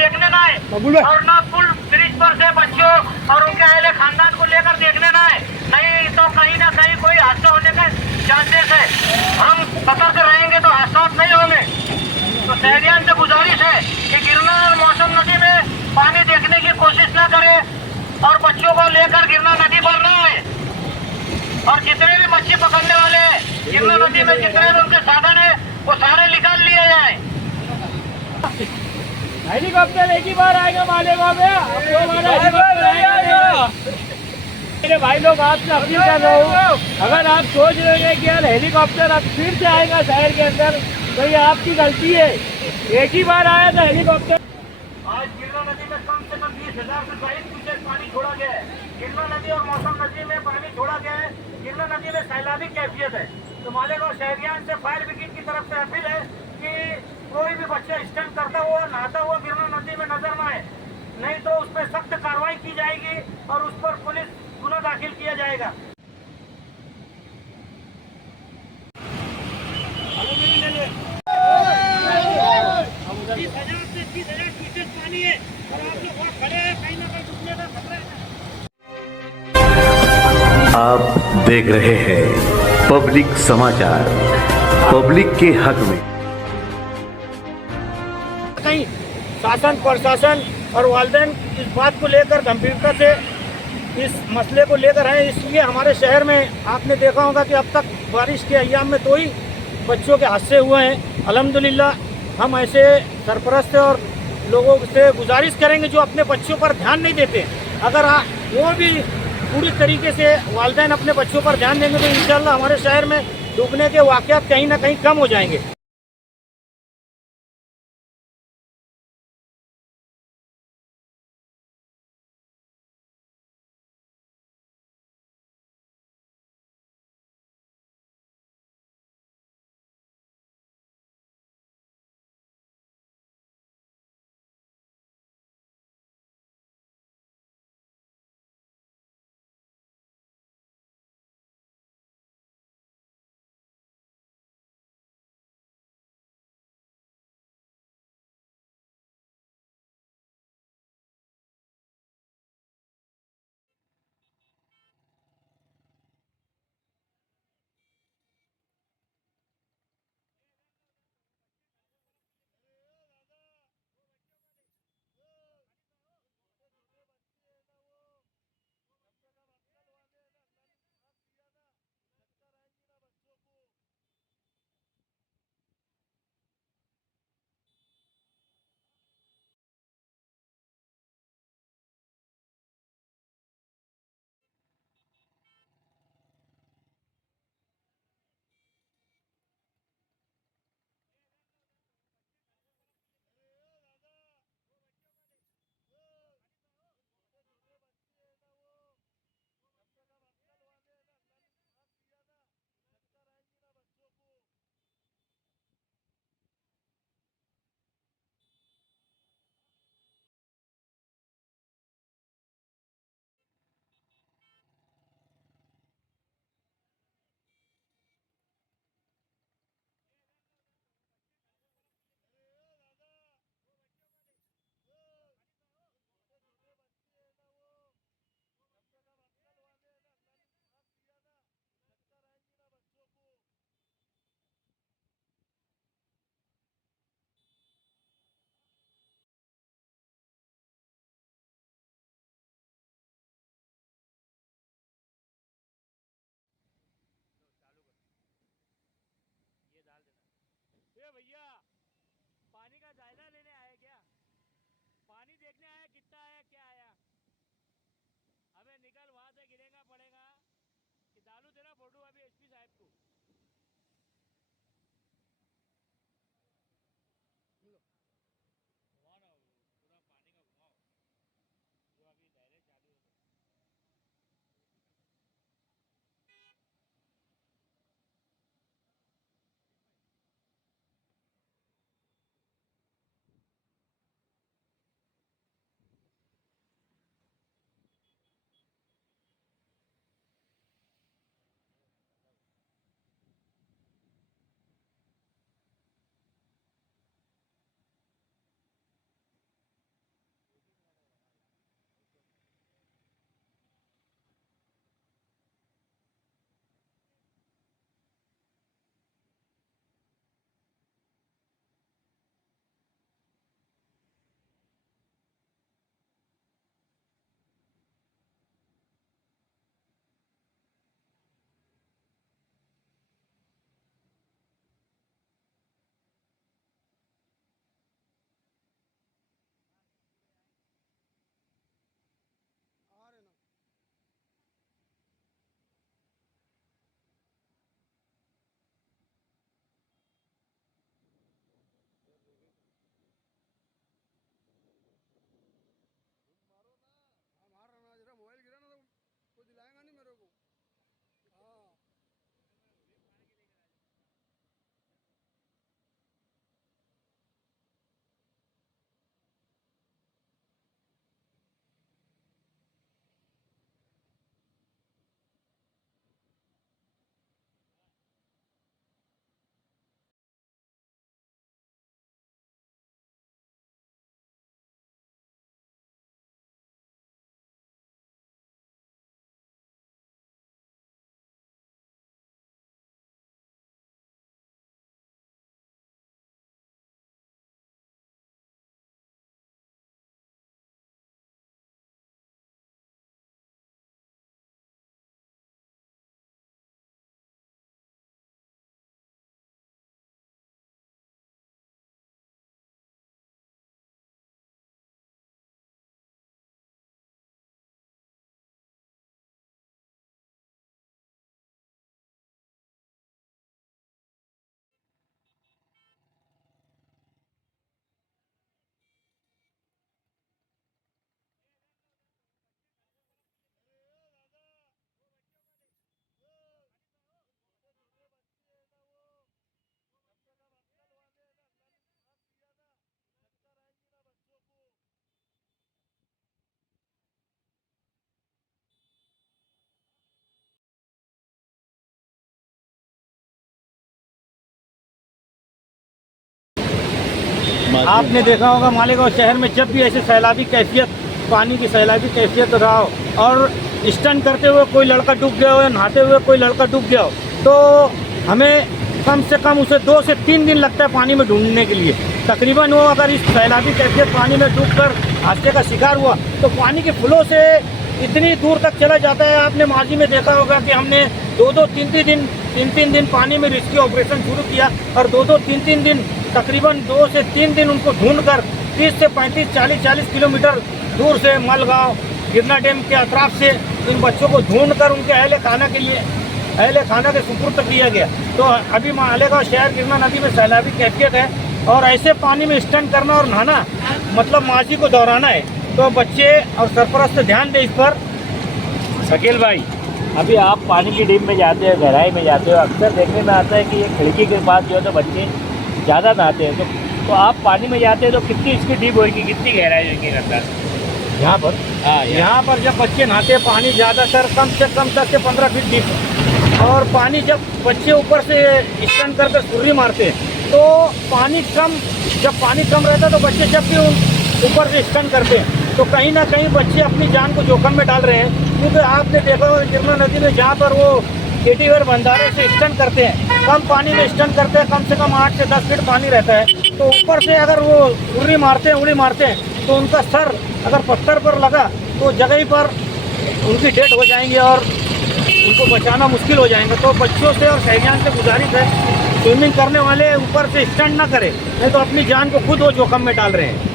देखने ना आए और ना पुल ब्रिज पर से बच्चों और उनके अहले खानदान को लेकर देखने ना आए, नहीं तो कहीं ना कहीं कोई हादसा होने का चांसेस है। हम सतर्क रहेंगे तो हादसा नहीं होंगे। तो शहरियान से गुजारिश है कि गिरना और मौसम नदी में पानी देखने की कोशिश ना करें और बच्चों को लेकर गिरना नदी पर ना आए। और जितने भी मच्छी पकड़ने वाले हैं गिरना नदी में जितने भी उनके साधन है वो सारे निकाल लिए जाए। हेलीकॉप्टर एक ही बार आएगा मालेगांव में, हेलीकॉप्टर आएगा। मेरे भाई लोग आपसे अपील कर रहा हूँ, अगर आप सोच रहे हैं कि यार हेलीकॉप्टर अब फिर से आएगा शहर के अंदर, तो ये आपकी गलती है। एक ही बार आया था हेलीकॉप्टर। आज गिरना नदी में कम से कम 20,000 से 22 क्यूसेक पानी छोड़ा गया है। गिरना नदी और मौसम नदी में पानी छोड़ा गया है। गिरना नदी में सैलाबी कैफियत है। तो मालेगांव शहरियान से फायर ब्रिगेड की तरफ से अपील है कि कोई भी बच्चा स्टंट करता हुआ नहाता हुआ गिरना नदी में नजर न आए, नहीं तो उस पर सख्त कार्रवाई की जाएगी और उस पर पुलिस गुना दाखिल किया जाएगा। पानी है और आप लोग वहाँ खड़े हैं, कहीं ना कहीं डूबने का खतरा है। आप देख रहे हैं पब्लिक समाचार, पब्लिक के हक में। कहीं शासन प्रशासन और वालिदैन इस बात को लेकर गंभीरता से इस मसले को लेकर हैं। इसलिए हमारे शहर में आपने देखा होगा कि अब तक बारिश के अय्याम में 2 ही बच्चों के हादसे हुए हैं। अल्हम्दुलिल्लाह हम ऐसे सरपरस्त और लोगों से गुजारिश करेंगे जो अपने बच्चों पर ध्यान नहीं देते, अगर वो भी पूरी तरीके से वालिदैन अपने बच्चों पर ध्यान देंगे तो इंशाअल्लाह हमारे शहर में डूबने के वाक़यात कहीं ना कहीं कम हो जाएंगे। आपने देखा होगा मालेगांव शहर में जब भी ऐसे सैलाबी कैफियत, पानी की सैलाबी कैफियत रहा हो और स्टंट करते हुए कोई लड़का डूब गया हो या नहाते हुए कोई लड़का डूब गया हो, तो हमें कम से कम उसे 2 से 3 दिन लगता है पानी में ढूंढने के लिए। तकरीबन वो अगर इस सैलाबी कैफियत पानी में डूबकर हादसे का शिकार हुआ तो पानी के फ्लो से इतनी दूर तक चला जाता है। आपने माजी में देखा होगा कि हमने 2-2, 3-3 दिन पानी में रेस्क्यू ऑपरेशन शुरू किया और 2-2, 3-3 दिन तकरीबन 2 से 3 दिन उनको ढूंढकर 30 से 35, 40 किलोमीटर दूर से मलगांव गिरना डैम के अतराफ से इन बच्चों को ढूंढकर उनके अहले खाना के सुपुर्द किया गया। तो अभी मालेगांव शहर गिरना नदी में सैलाबी कैफियत है और ऐसे पानी में स्टंट करना और नहाना मतलब माजी को दोहराना है। तो बच्चे और सरपरस्त ध्यान दें इस पर। शकील भाई, अभी आप पानी की डीप में जाते हो, गहराई में जाते हो, अक्सर देखने में आता है कि ये खिड़की के पास जो है तो बच्चे ज़्यादा नहाते हैं। तो आप पानी में जाते हैं तो कितनी इसकी डीप होगी, कितनी गहराई होगी अंदर? यहाँ पर यहाँ पर जब बच्चे नहाते हैं पानी ज़्यादातर कम से कम 10 से 15 फीट डीप है और पानी जब बच्चे ऊपर से स्टंट करके सुर्री मारते हैं तो जब पानी कम रहता है तो बच्चे जब भी ऊपर से स्टंट करते हैं तो कहीं ना कहीं बच्चे अपनी जान को जोखिम में डाल रहे हैं। क्योंकि आपने देखा होगा गिरना नदी में जहाँ पर वो केटीवेयर बंधारे से स्टंट करते हैं, कम पानी में स्टंट करते हैं, कम से कम 8 से 10 फीट पानी रहता है, तो ऊपर से अगर वो उंगली मारते हैं तो उनका सर अगर पत्थर पर लगा तो जगह ही पर उनकी डेथ हो जाएंगी और उनको बचाना मुश्किल हो जाएगा। तो बच्चों से और शहरियान से गुजारिश है, स्विमिंग करने वाले ऊपर से स्टंट ना करें, नहीं तो अपनी जान को खुद वो जोखिम में डाल रहे हैं।